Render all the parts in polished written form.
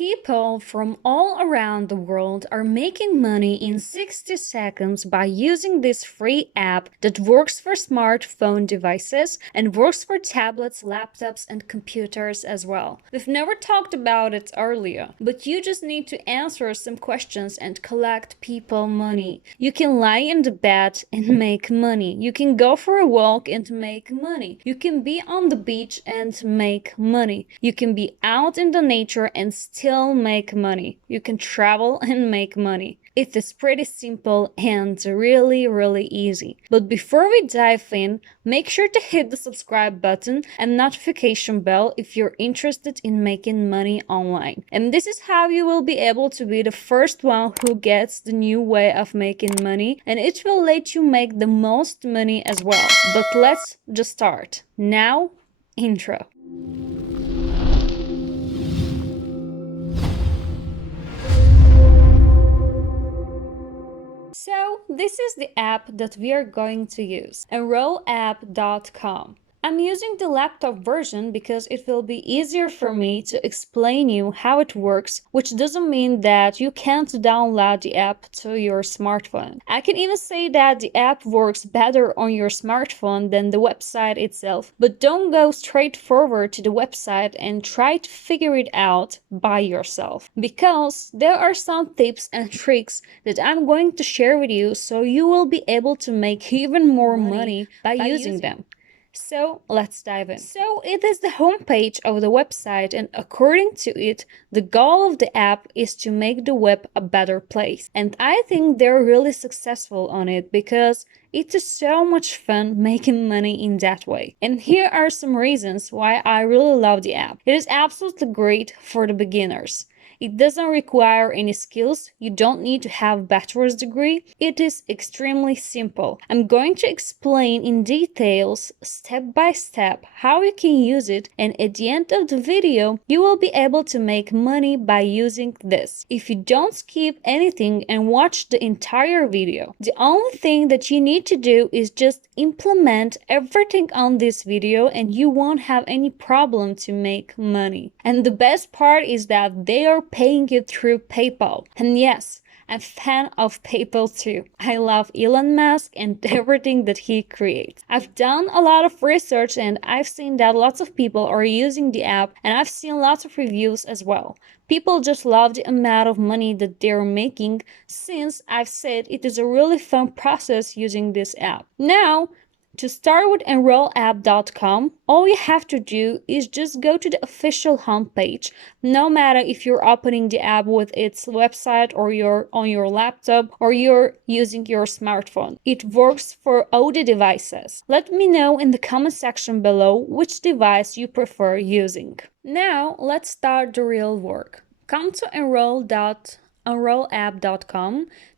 People from all around the world are making money in 60 seconds by using this free app that works for smartphone devices and works for tablets, laptops, and computers as well. We've never talked about it earlier, but you just need to answer some questions and collect people money. You can lie in the bed and make money. You can go for a walk and make money. You can be on the beach and make money. You can be out in the nature and still make money. You can travel and make money. It is pretty simple and really easy. But before we dive in, make sure to hit the subscribe button and notification bell if you're interested in making money online. And this is how you will be able to be the first one who gets the new way of making money, and it will let you make the most money as well. But let's just start. Now, intro. So this is the app that we are going to use, enrollapp.com. I'm using the laptop version because it will be easier for me to explain you how it works, which doesn't mean that you can't download the app to your smartphone. I can even say that the app works better on your smartphone than the website itself, but don't go straight forward to the website and try to figure it out by yourself, because there are some tips and tricks that I'm going to share with you so you will be able to make even more money by using them. So let's dive in. So it is the homepage of the website, and according to it, the goal of the app is to make the web a better place. And I think they're really successful on it because it is so much fun making money in that way. And here are some reasons why I really love the app. It is absolutely great for the beginners. It doesn't require any skills. You don't need to have a bachelor's degree. It is extremely simple. I'm going to explain in details, step by step, how you can use it, and at the end of the video, you will be able to make money by using this. If you don't skip anything and watch the entire video, the only thing that you need to do is just implement everything on this video and you won't have any problem to make money. And the best part is that they are paying you through PayPal. And yes, I'm a fan of PayPal too. I love Elon Musk and everything that he creates. I've done a lot of research and I've seen that lots of people are using the app, and I've seen lots of reviews as well. People just love the amount of money that they're making, since I've said it is a really fun process using this app. Now, to start with enrollapp.com, all you have to do is just go to the official homepage, no matter if you're opening the app with its website or you're on your laptop or you're using your smartphone. It works for all the devices. Let me know in the comment section below which device you prefer using. Now, let's start the real work. Come to enrollapp.com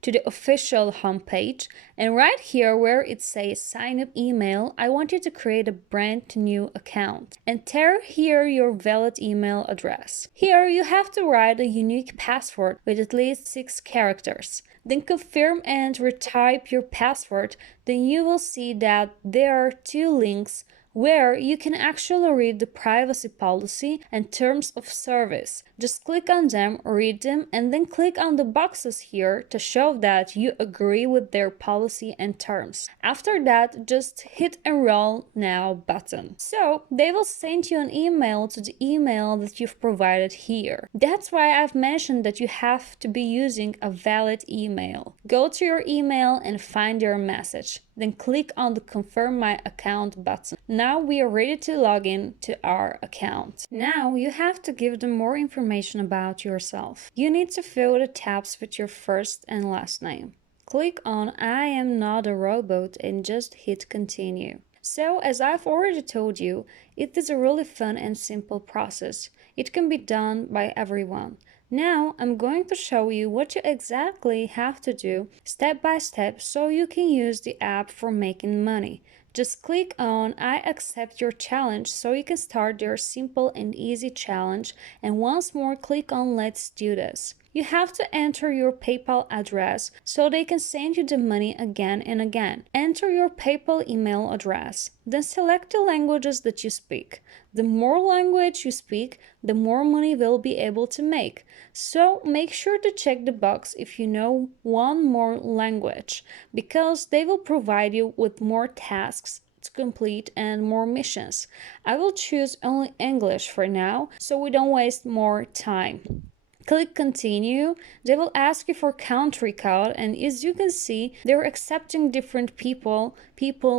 to the official homepage, and right here where it says sign up email, I want you to create a brand new account. Enter here your valid email address. Here you have to write a unique password with at least 6 characters. Then confirm and retype your password. Then you will see that there are 2 links where you can actually read the privacy policy and terms of service. Just click on them, read them, and then click on the boxes here to show that you agree with their policy and terms. After that, just hit enroll now button. So they will send you an email to the email that you've provided here. That's why I've mentioned that you have to be using a valid email. Go to your email and find your message. Then click on the confirm my account button. Now we are ready to log in to our account. Now you have to give them more information about yourself. You need to fill the tabs with your first and last name. Click on I am not a robot and just hit continue. So as I've already told you, it is a really fun and simple process. It can be done by everyone. Now I'm going to show you what you exactly have to do step by step so you can use the app for making money. Just click on I accept your challenge so you can start your simple and easy challenge, and once more click on let's do this. You have to enter your PayPal address so they can send you the money again and again. Enter your PayPal email address. Then select the languages that you speak. The more language you speak, the more money we'll be able to make. So make sure to check the box if you know one more language, because they will provide you with more tasks to complete and more missions. I will choose only English for now so we don't waste more time. Click continue. They will ask you for country code, and as you can see, they're accepting different people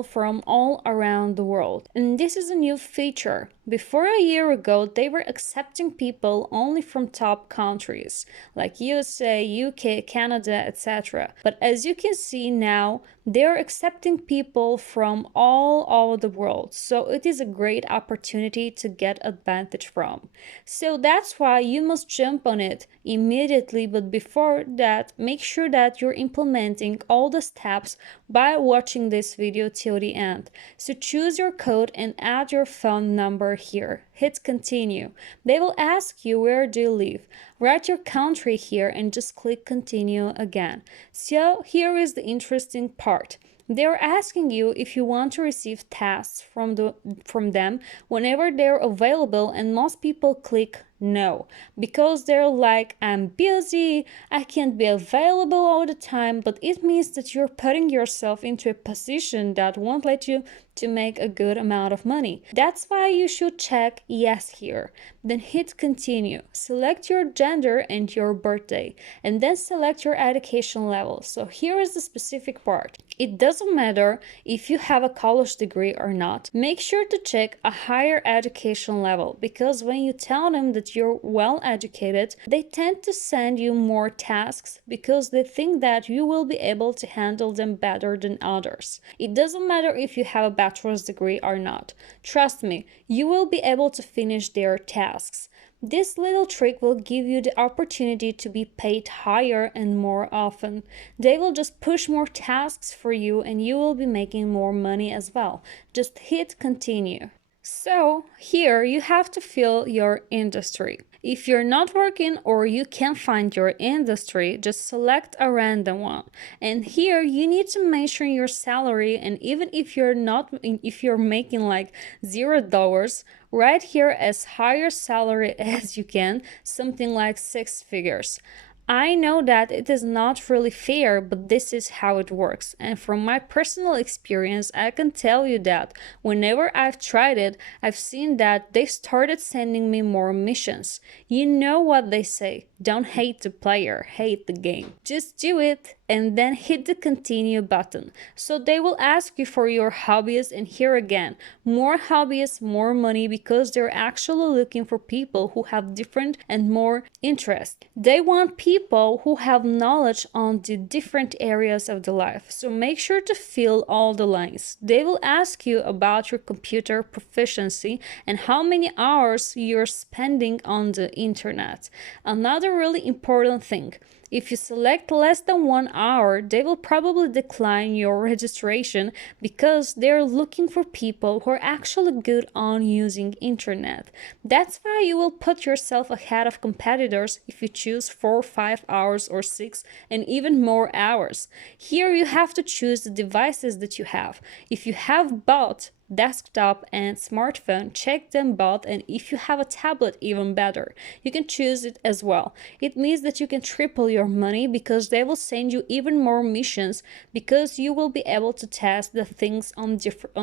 from all around the world. And this is a new feature. Before a year ago, they were accepting people only from top countries like USA, UK, Canada, etc. But as you can see now, they're accepting people from all over the world. So it is a great opportunity to get advantage from. So that's why you must jump on it immediately. But before that, make sure that you're implementing all the steps by watching this video till the end. So choose your code and add your phone number here. Hit continue. They will ask you where do you live. Write your country here and just click continue again. So here is the interesting part. They're asking you if you want to receive tasks from them whenever they're available, and most people click no, because they're like, I'm busy, I can't be available all the time. But it means that you're putting yourself into a position that won't let you to make a good amount of money. That's why you should check yes here. Then hit continue. Select your gender and your birthday, and then select your education level. So here is the specific part. It doesn't matter if you have a college degree or not. Make sure to check a higher education level, because when you tell them that you're well educated, they tend to send you more tasks because they think that you will be able to handle them better than others. It doesn't matter if you have a bachelor's degree or not. Trust me, you will be able to finish their tasks. This little trick will give you the opportunity to be paid higher and more often. They will just push more tasks for you and you will be making more money as well. Just hit continue. So here you have to fill your industry. If you're not working or you can't find your industry, just select a random one. And here you need to mention your salary, and even if you're making like $0, right here as higher salary as you can, something like 6 figures. I know that it is not really fair, but this is how it works. And from my personal experience, I can tell you that whenever I've tried it, I've seen that they started sending me more missions. You know what they say, don't hate the player, hate the game. Just do it and then hit the continue button. So they will ask you for your hobbies, and here again, more hobbies, more money, because they're actually looking for people who have different and more interests. They want people who have knowledge on the different areas of the life. So make sure to fill all the lines. They will ask you about your computer proficiency and how many hours you're spending on the internet. Another really important thing, if you select less than 1 hour, they will probably decline your registration because they're looking for people who are actually good on using internet. That's why you will put yourself ahead of competitors if you choose 4 or 5 hours or 6 and even more hours. Here you have to choose the devices that you have. If you have both desktop and smartphone, check them both, and if you have a tablet, even better, you can choose it as well. It means that you can triple your money because they will send you even more missions, because you will be able to test the things on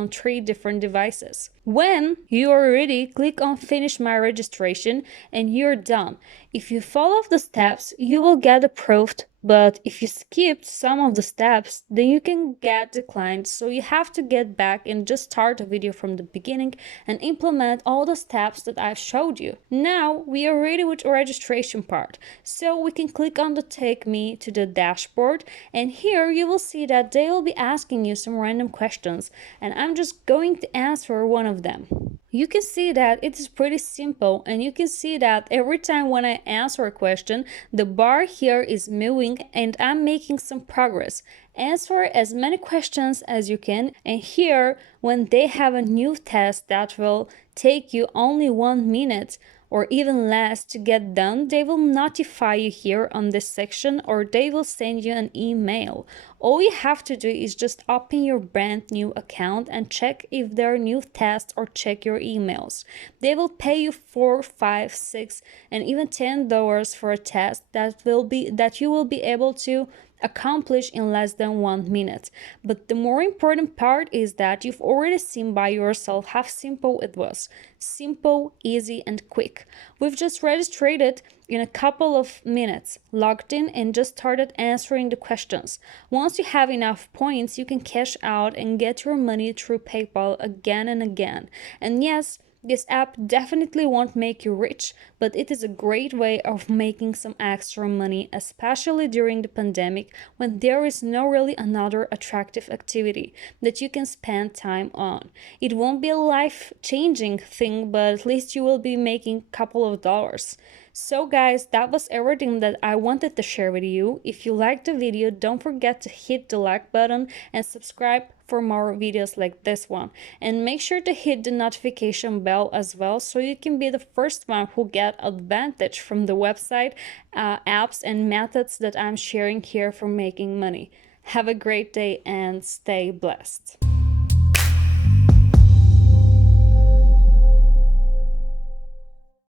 3 different devices. When you are ready, click on finish my registration and you're done. If you follow the steps, you will get approved, but if you skipped some of the steps, then you can get declined. So you have to get back and just start the video from the beginning and implement all the steps that I've showed you. Now we are ready with the registration part. So we can click on the take me to the dashboard, and here you will see that they will be asking you some random questions, and I'm just going to answer one of them. You can see that it is pretty simple, and you can see that every time when I answer a question, the bar here is moving and I'm making some progress. Answer as many questions as you can, and here when they have a new test that will take you only 1 minute, or even less to get done, they will notify you here on this section, or they will send you an email. All you have to do is just open your brand new account and check if there are new tests or check your emails. They will pay you $4, $5, $6, and even $10 for a test that you will be able to accomplish in less than 1 minute. But the more important part is that you've already seen by yourself how simple it was. Simple, easy, and quick. We've just registered in a couple of minutes, logged in, and just started answering the questions. Once you have enough points, you can cash out and get your money through PayPal again and again. And yes, this app definitely won't make you rich, but it is a great way of making some extra money, especially during the pandemic when there is no really another attractive activity that you can spend time on. It won't be a life-changing thing, but at least you will be making a couple of dollars. So guys, that was everything that I wanted to share with you. If you liked the video, don't forget to hit the like button and subscribe for more videos like this one. And make sure to hit the notification bell as well, so you can be the first one who get advantage from the website, apps and methods that I'm sharing here for making money. Have a great day and stay blessed.